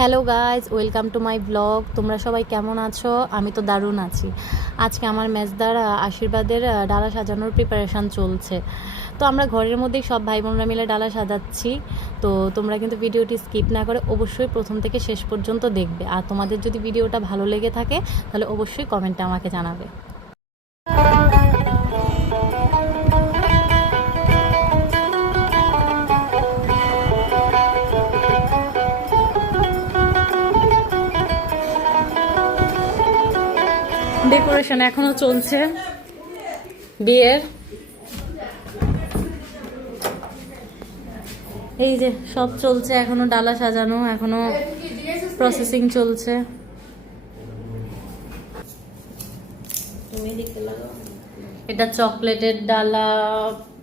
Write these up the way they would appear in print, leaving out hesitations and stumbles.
Hello guys, welcome to my blog. তোমরা সবাই কেমন আছো? আমি তো দারুণ আছি। আজকে আমার মেজদার আশীর্বাদের ডালা সাজানোর প্রিপারেশান চলছে। তো আমরা ঘরের মধ্যেই সব ভাই বোনরা মিলে ডালা সাজাচ্ছি। তো তোমরা কিন্তু ভিডিওটি স্কিপ না করে অবশ্যই প্রথম থেকে শেষ পর্যন্ত দেখবে। আর তোমাদের যদি ভিডিওটা ভালো লেগে থাকে তাহলে অবশ্যই কমেন্টে আমাকে জানাবে। ডেকোরেশন এখনো চলছে বিয়ের। এই যে সব চলছে, এখনো ডালা সাজানো, এখনো প্রসেসিং চলছে। এটা চকলেটের ডালা,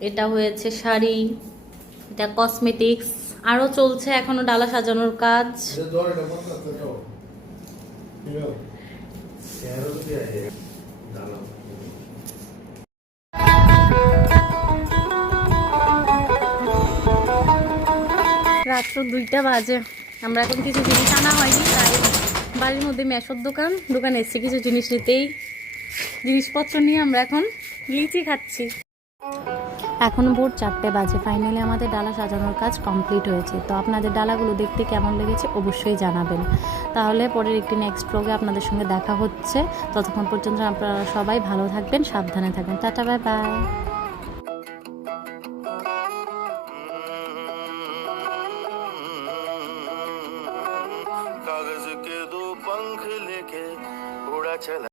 এটা হয়েছে শাড়ি, এটা কসমেটিক্স। আরো চলছে এখনো ডালা সাজানোর কাজ। রাত্র 2টা বাজে। আমরা এখন কিছু জিনিস আনা হয়নি, তাই বাড়ির মধ্যে মেশোর দোকান এসছে কিছু জিনিস নিতেই। জিনিসপত্র নিয়ে আমরা এখন লিচি খাচ্ছি। এখন ভোর 4টে বাজে। ফাইনালি আমাদের ডালা সাজানোর কাজ কমপ্লিট হয়েছে। তো আপনাদের ডালাগুলো দেখতে কেমন লেগেছে অবশ্যই জানাবেন। তাহলে পরের একটি নেক্সট ব্লগে আপনাদের সঙ্গে দেখা হচ্ছে। ততক্ষণ পর্যন্ত আপনারা সবাই ভালো থাকবেন, সাবধানে থাকবেন। Tata, bye bye.